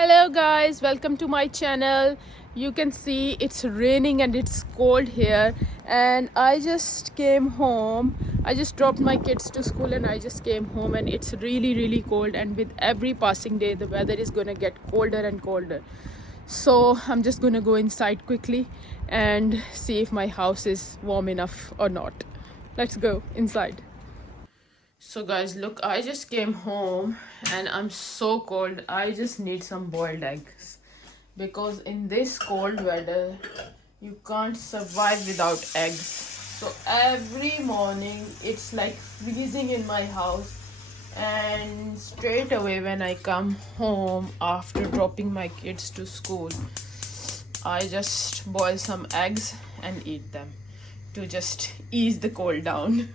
Hello guys, welcome to my channel. You can see it's raining and it's cold here, and I just came home. I just dropped my kids to school and I just came home, and it's really cold, and with every passing day the weather is going to get colder and colder. So I'm just going to go inside quickly and see if my house is warm enough or not. Let's go inside. So guys, look, I just came home and I'm so cold. I just need some boiled eggs because in this cold weather you can't survive without eggs. So every morning it's like freezing in my house, and straight away when I come home after dropping my kids to school, I just boil some eggs and eat them to just ease the cold down.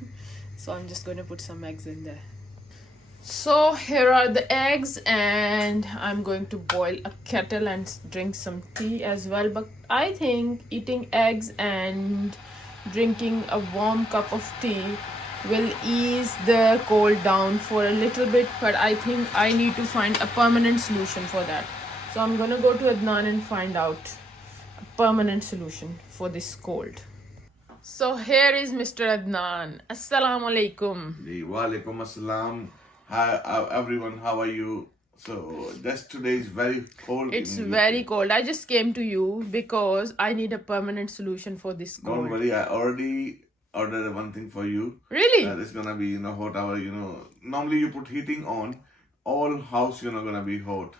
So I'm just going to put some eggs in there. So here are the eggs, and I'm going to boil a kettle and drink some tea as well. But I think eating eggs and drinking a warm cup of tea will ease the cold down for a little bit, but I think I need to find a permanent solution for that. So I'm going to go to Adnan and find out a permanent solution for this cold. So here is Mr. Adnan. Assalamu alaikum. Wa alaikum assalam. Hi everyone, how are you? So today is very cold. It's very cold. I just came to you because I need a permanent solution for this cold. Don't worry, I already ordered one thing for you. Really? It's gonna be hot hour. Normally you put heating on, all house gonna be hot.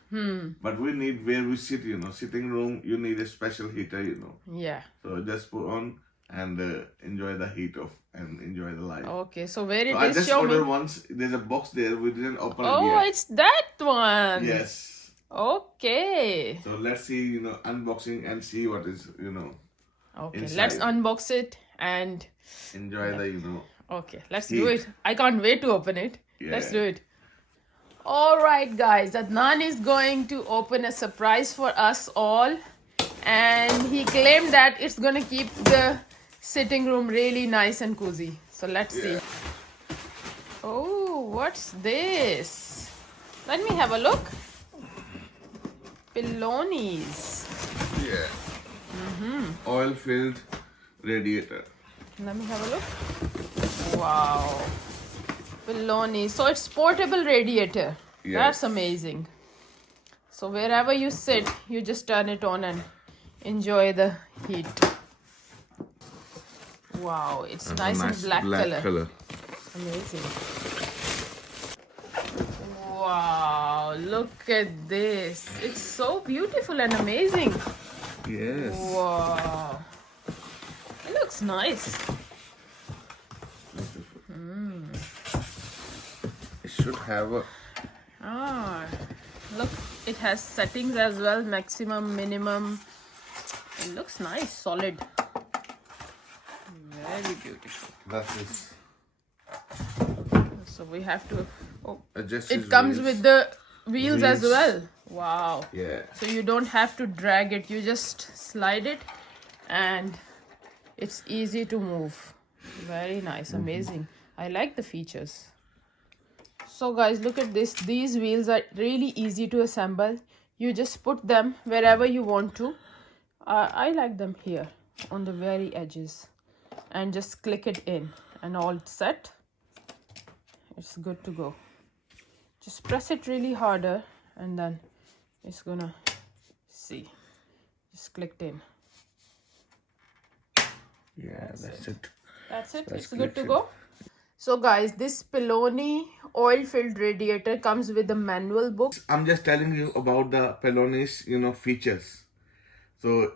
But we need where we sit. Sitting room. You need a special heater. Yeah. So just put on and enjoy the heat of and enjoy the life. Okay, so where it So I is, just show me. ordered once. There's a box there. We didn't open it Oh, yet. it's that one. Yes. Okay. So let's see, unboxing and see what is, Okay, inside. let's unbox it and Enjoy the, okay, let's heat. do it. I can't wait to open it. Let's Yeah. do it. All right, guys. Adnan is going to open a surprise for us all, and he claimed that it's gonna keep the sitting room really nice and cozy. So let's see. Oh, what's this? Let me have a look. PELONIS Oil filled radiator. Let me have a look. Wow. PELONIS. So it's portable radiator. Yes. That's amazing. So wherever you sit, you just turn it on and enjoy the heat. Wow, it's nice and black color. Amazing. Wow, look at this. It's so beautiful and amazing. Yes. Wow. It looks nice. It should have a Look, it has settings as well, maximum, minimum. It looks nice, solid. Very beautiful. that is So we have to, oh, adjust. it comes with the wheels as Wheels. well. Wow. Yeah. So you don't have to drag it, you just slide it and it's easy to move. Very nice, amazing. I like the features. So guys, look at this. These wheels are really easy to assemble. You just put them wherever you want to. I like them here on the very edges, and just click it in and all set. It's good to go. Just press it really harder and then it's gonna see. Just clicked in. Yeah, that's it. That's it. That's It's good to clicked go. So guys, this PELONIS oil filled radiator comes with a manual book. I'm just telling you about the PELONIS, features. So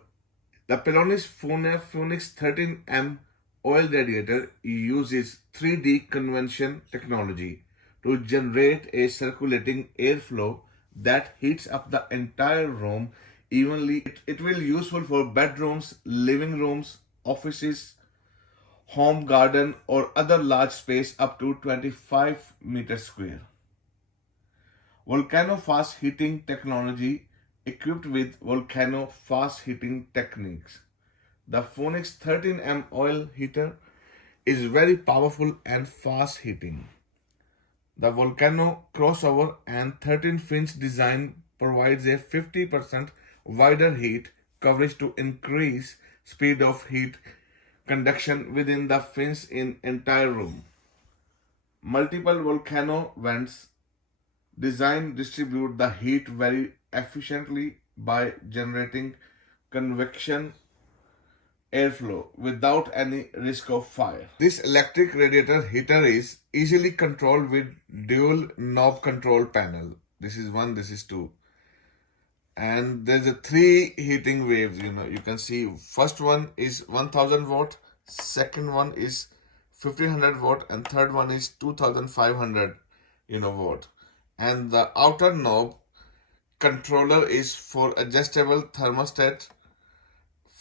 the PELONIS Phoenix 13M oil radiator uses 3D convection technology to generate a circulating airflow that heats up the entire room evenly. It will be useful for bedrooms, living rooms, offices, home garden, or other large space up to 25 meters square. Volcano fast heating technology equipped with volcano fast heating techniques. The Phoenix 13M oil heater is very powerful and fast heating. The volcano crossover and 13-inch design provides a 50% wider heat coverage to increase speed of heat conduction within the fins in entire room. Multiple volcano vents design distribute the heat very efficiently by generating convection airflow without any risk of fire. This electric radiator heater is easily controlled with dual knob control panel. This is one, this is two. And there's a three heating waves, you can see. First one is 1000 watt, second one is 1500 watt, and third one is 2500 watt. And the outer knob controller is for adjustable thermostat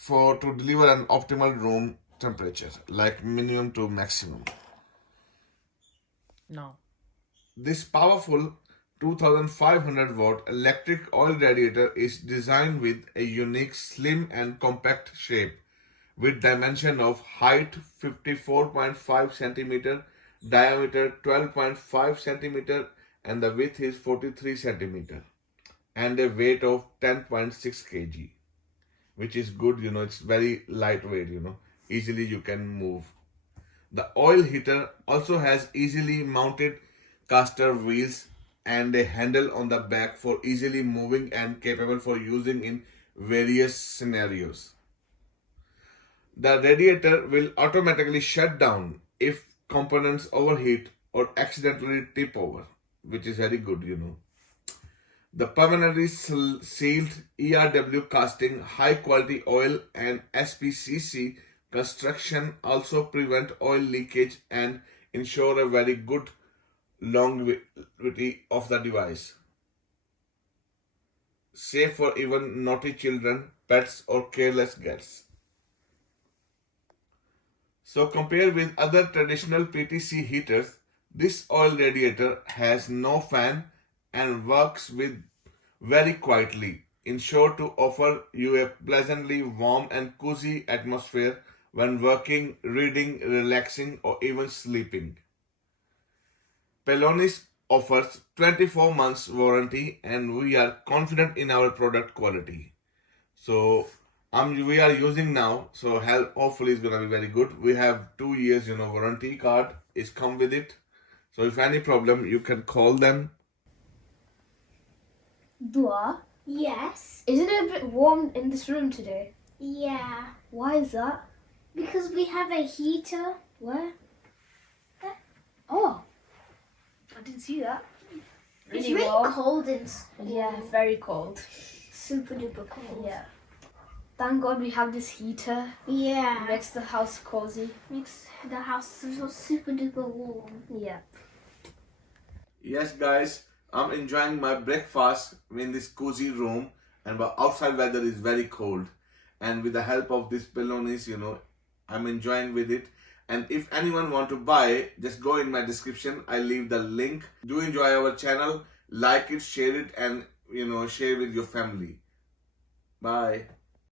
to deliver an optimal room temperature, like minimum to maximum. No. This powerful 2500 watt electric oil radiator is designed with a unique slim and compact shape with dimension of height 54.5 centimeter, diameter 12.5 centimeter, and the width is 43 centimeter, and a weight of 10.6 kg, which is good, it's very lightweight, easily you can move. The oil heater also has easily mounted caster wheels and a handle on the back for easily moving and capable for using in various scenarios. The radiator will automatically shut down if components overheat or accidentally tip over, which is very good, The permanently sealed ERW casting, high quality oil and SPCC construction also prevent oil leakage and ensure a very good longevity of the device. Safe for even naughty children, pets or careless guests. So compared with other traditional PTC heaters, this oil radiator has no fan and works with very quietly, ensure to offer you a pleasantly warm and cozy atmosphere when working, reading, relaxing or even sleeping. Pelonis offers 24 months warranty and we are confident in our product quality. So we are using now, so hopefully it's gonna be very good. We have 2 years, warranty card is come with it. So if any problem, you can call them. Duaa, Yes. isn't it a bit warm in this room today? Yeah. Why is that? Because we have a heater. Where? There. Oh, I didn't see that. It's really warm. cold in school. Yeah, very cold. Super duper cold. Yeah. Thank God we have this heater. Yeah. It makes the house cozy. Makes the house so super duper warm. Yeah. Yes guys, I'm enjoying my breakfast in this cozy room and the outside weather is very cold. And with the help of this Pelonis, I'm enjoying with it. And if anyone want to buy, just go in my description. I leave the link. Do enjoy our channel. Like it, share it, and share with your family. Bye.